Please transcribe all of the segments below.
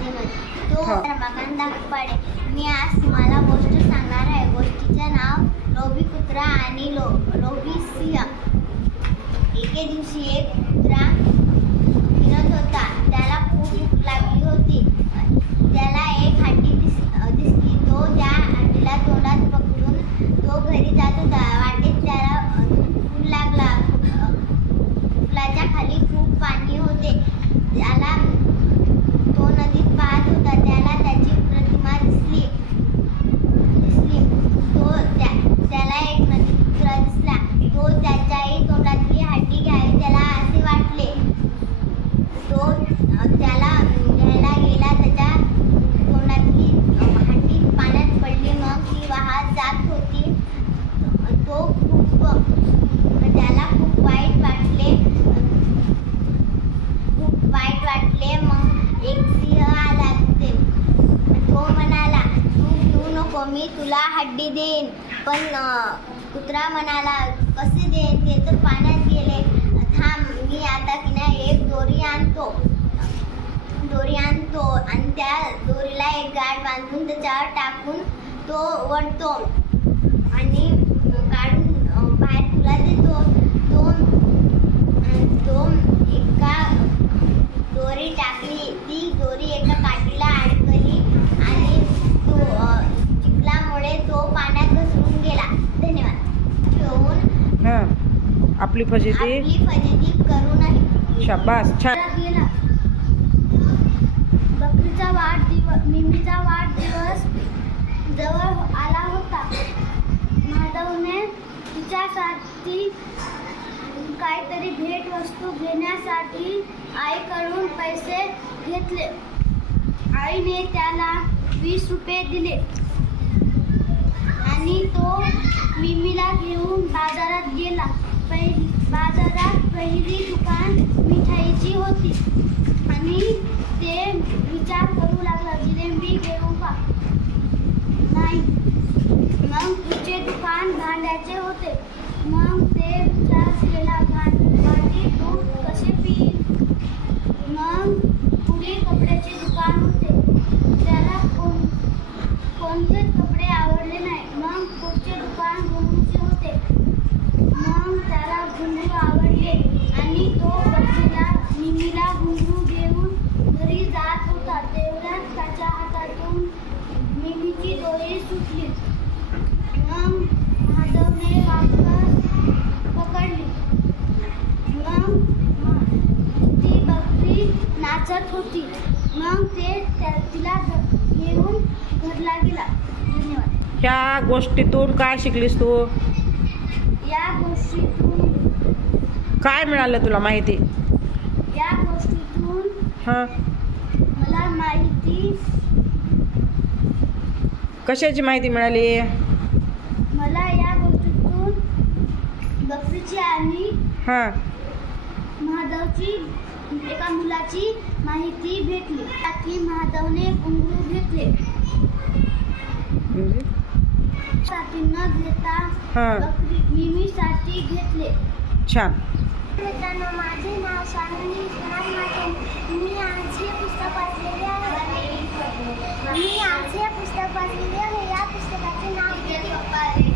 तो. रमाकांत दाखवाडे मी आज तुम्हाला गोष्ट सांगणार आहे. गोष्टीचे नाव लोभी कुत्रा आणि लो लोभी सिंह. एके दिवशी एक कुत्रा फिरत होता. त्याला खूप भूक लागली होती. त्याला एक हड्डी दिस दिसली. तो त्या हड्डीला तोंडात पकडून तो घरी जात होता वाटेत त्याला अ, फूल लागला अ, फुलाच्या खाली खूप पाणी होते त्याला तो नदीत पाहत होता त्याला त्याची प्रतिमा दिसली दिसली तो त्या त्याला एक नदीत कुत्रा दिसला तो त्याच्याही तोंडातली हड्डी घ्यावी त्याला असे वाटले तो अ, त्याला घ्यायला गेला त्याच्या तोंडातली अ, हड्डी पाण्यात पडली मग ती वाहत जात होती तो खूप त्याला खूप वाईट वाटले खूप वाईट मग एक सिंह आला तिथे तो म्हणाला तू तू नको मी तुला हड्डी देईन. पण कुत्रा म्हणाला कसे देईन? ते तर पाण्यात गेले. थांब मी आता की नाही एक दोरी आणतो. दोरी आणतो आणि त्या दोरीला एक गाठ बांधून त्याच्यावर टाकून तो वळतो आणि काढून बाहेर तुला देतो तो अ, तो एका दोरी टाकली ती दोरी एका काठीला अडकली आणि तो अ, चिखलामुळे तो पाण्यात घसरून गेला धन्यवाद ठेवून हां आपली फजिती. शाबास छान बकरीचा वाढदिवस मिमीचा वाढदिवस जवळ आला होता. माधवने तिच्यासाठी काहीतरी भेट वस्तू घेण्यासाठी आईकडून पैसे घेतले. आईने त्याला वीस रुपये दिले. आणि तो मिमीला घेऊन बाजारात गेला. बाजारात पहिली दुकान मिठाईची होती. आणि ते विचार करू लागला जिलेबी घेऊ का? नाही. मग तुझे दुकान भांड्याचे होते मग ते विचार केला भां- भांडी दूध कसे पिईल मग पुढे कपड्याचे दुकान होते त्याला कोण कोणतेच कपडे आवडले नाही मग पुढचे दुकान घुंगरूचे होते मग त्याला घुंगरू आवडले आणि तो बकरीला निमीला घुंगरू घेऊन घरी जात होता तेवढ्यात त्याच्या हातातून मिमीची दोरी सुटली मग माधवने वापस पकडली मग ती बकरी नाचत होती मग ते तिला घेऊन घरला गेला धन्यवाद ह्या गोष्टीतून काय शिकलीस तू? या गोष्टीतून काय मिळालं तुला माहिती? या गोष्टीतून हां. मला माहिती कशाची माहिती मिळाली? मला या गोष्टीतून बकरीची आणि हां. महादेवची एका मुलाची माहिती भेटली. की महादेवने घुंगरू घेतले. म्हणजे? साठी न घेता हां. बकरी मिमीसाठी घेतले. छान. मित्रांनो माझे नाव स्वामी विश्वनाथ माटे. मी आज हे पुस्तक वाचलेले आहे. मी आज हे पुस्तक वाचलेले आहे. या पुस्तकाचे नाव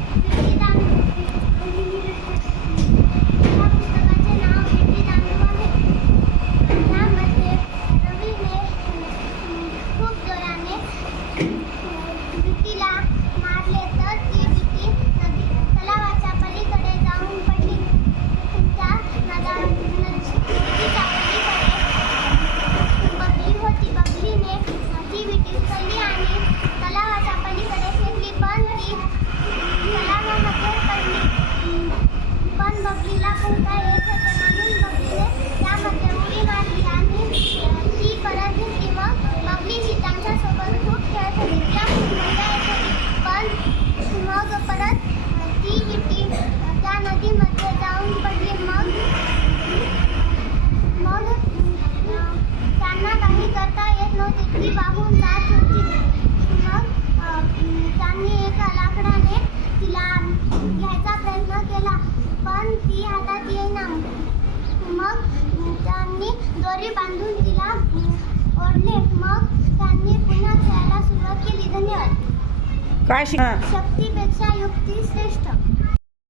आवडले मग त्यांनी पुन्हा खेळायला सुरुवात केली. धन्यवाद. काय शक्तीपेक्षा युक्ती श्रेष्ठ.